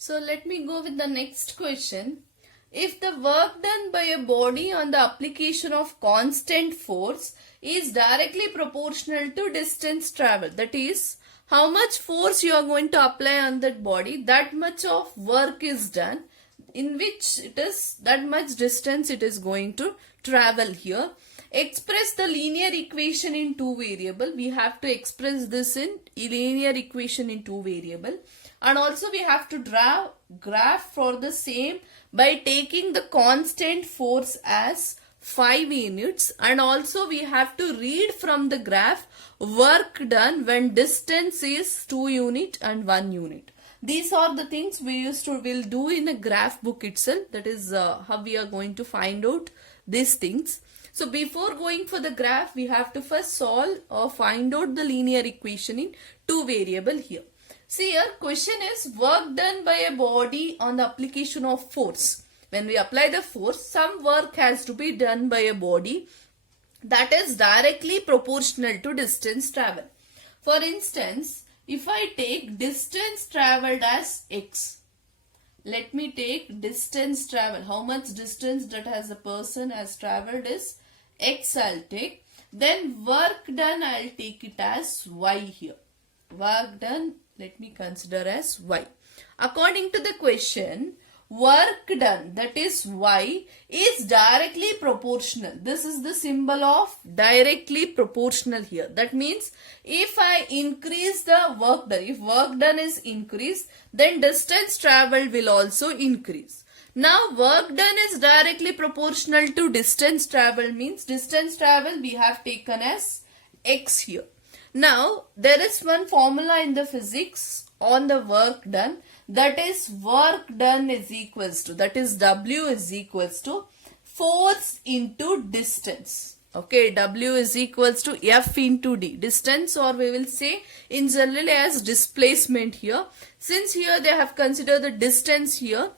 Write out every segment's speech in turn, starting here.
So let me go with the next question. If the work done by a body on the application of constant force is directly proportional to distance traveled, that is, how much force you are going to apply on that body, that much of work is done, in which it is that much distance it is going to travel here. Express the linear equation in two variable. We have to express this in linear equation in two variable. And also we have to draw graph for the same by taking the constant force as 5 units, and also we have to read from the graph work done when distance is 2 unit and 1 unit. These are the things we will do in a graph book itself. That is how we are going to find out these things. So before going for the graph, we have to first solve or find out the linear equation in two variable here. See here, question is work done by a body on the application of force. When we apply the force, some work has to be done by a body that is directly proportional to distance travel. For instance, if I take distance traveled as x, let me take distance travel. How much distance that has a person has traveled is x I'll take. Then work done I'll take it as y here. Work done let me consider as y. According to the question, work done, that is y, is directly proportional. This is the symbol of directly proportional here. That means if I increase the work done, if work done is increased, then distance traveled will also increase. Now work done is directly proportional to distance traveled, means distance traveled we have taken as x here. Now there is one formula in the physics on the work done, that is work done is equals to, that is W is equals to force into distance. Okay, W is equals to F into D, distance, or we will say in general as displacement here. Since here they have considered the distance here,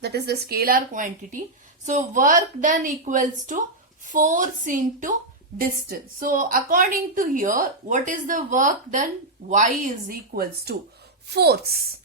that is the scalar quantity. So work done equals to force into distance. So according to here, what is the work done? Y is equals to force.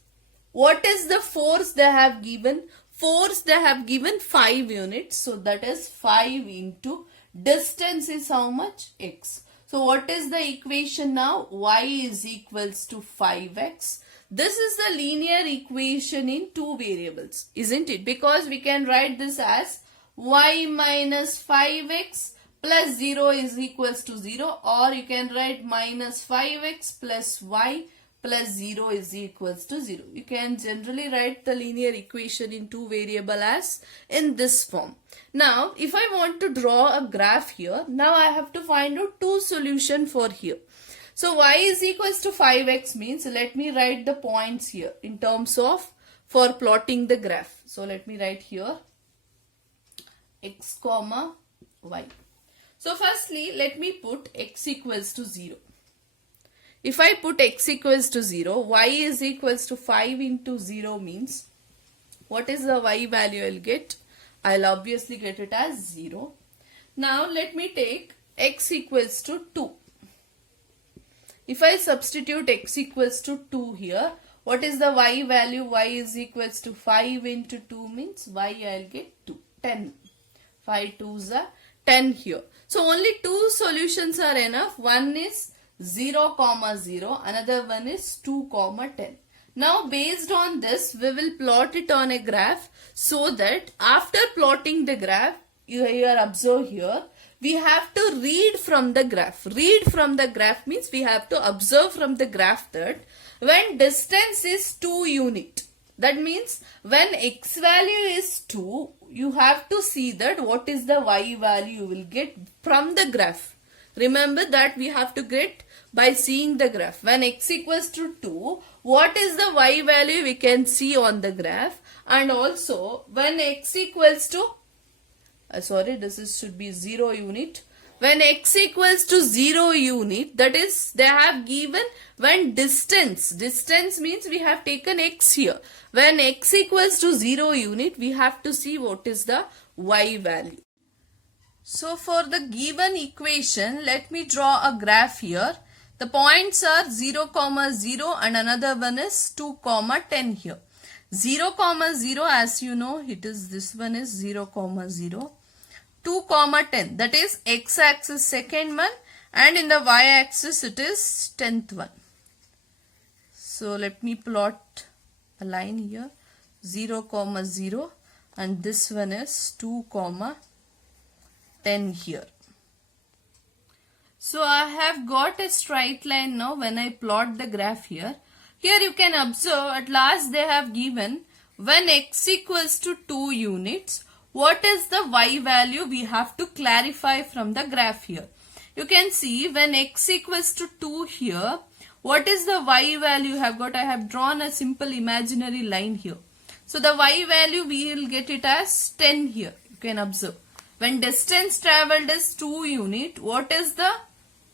What is the force they have given? Force they have given 5 units. So that is 5 into distance is how much? X. So what is the equation now? Y is equals to 5x. This is the linear equation in two variables, isn't it? Because we can write this as y minus 5x plus 0 is equals to 0, or you can write minus 5x plus y plus 0 is equals to 0. You can generally write the linear equation in two variable as in this form. Now, if I want to draw a graph here, now I have to find out two solutions for here. So, y is equals to 5x means, let me write the points here in terms of for plotting the graph. So, let me write here x comma y. So, firstly, let me put x equals to 0. If I put x equals to 0, y is equals to 5 into 0 means, what is the y value I'll get? I'll obviously get it as 0. Now let me take x equals to 2. If I substitute x equals to 2 here, what is the y value? Y is equals to 5 into 2 means y I'll get 2. 10. 5 2s are 10 here. So only two solutions are enough. One is 0, 0, another one is 2, 10. Now based on this, we will plot it on a graph, so that after plotting the graph, you observe here, we have to read from the graph. Read from the graph means we have to observe from the graph that when distance is 2 unit, that means when x value is 2, you have to see that what is the y value you will get from the graph. Remember that we have to get by seeing the graph. When x equals to 2, what is the y value we can see on the graph. And also when x equals to, should be 0 unit. When x equals to 0 unit, that is they have given when distance means we have taken x here. When x equals to 0 unit, we have to see what is the y value. So for the given equation, let me draw a graph here. The points are 0, 0 and another one is 2, 10 here. 0, 0, as you know, it is this one is 0, 0. 2, 10, that is x-axis second one, and in the y-axis it is 10th one. So let me plot a line here, 0, 0, and this one is 2, 10 here. So I have got a straight line now when I plot the graph here. Here you can observe at last they have given when x equals to 2 units, what is the y value we have to clarify from the graph here. You can see when x equals to 2 here, what is the y value you have got? I have drawn a simple imaginary line here. So the y value we will get it as 10 here. You can observe. When distance travelled is 2 unit, what is the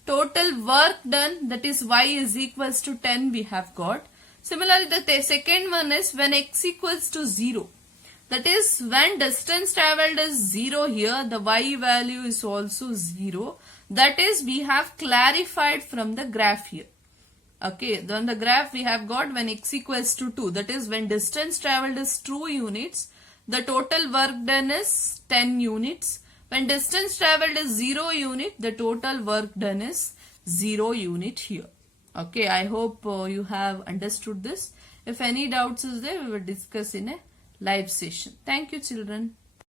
total work done? That is y is equals to 10 we have got. Similarly, the second one is when x equals to 0. That is when distance travelled is 0 here, the y value is also 0. That is we have clarified from the graph here. Okay, then the graph we have got when x equals to 2. That is when distance travelled is 2 units, the total work done is 10 units. When distance travelled is 0 unit, the total work done is 0 unit here. Okay, I hope you have understood this. If any doubts is there, we will discuss in a live session. Thank you, children.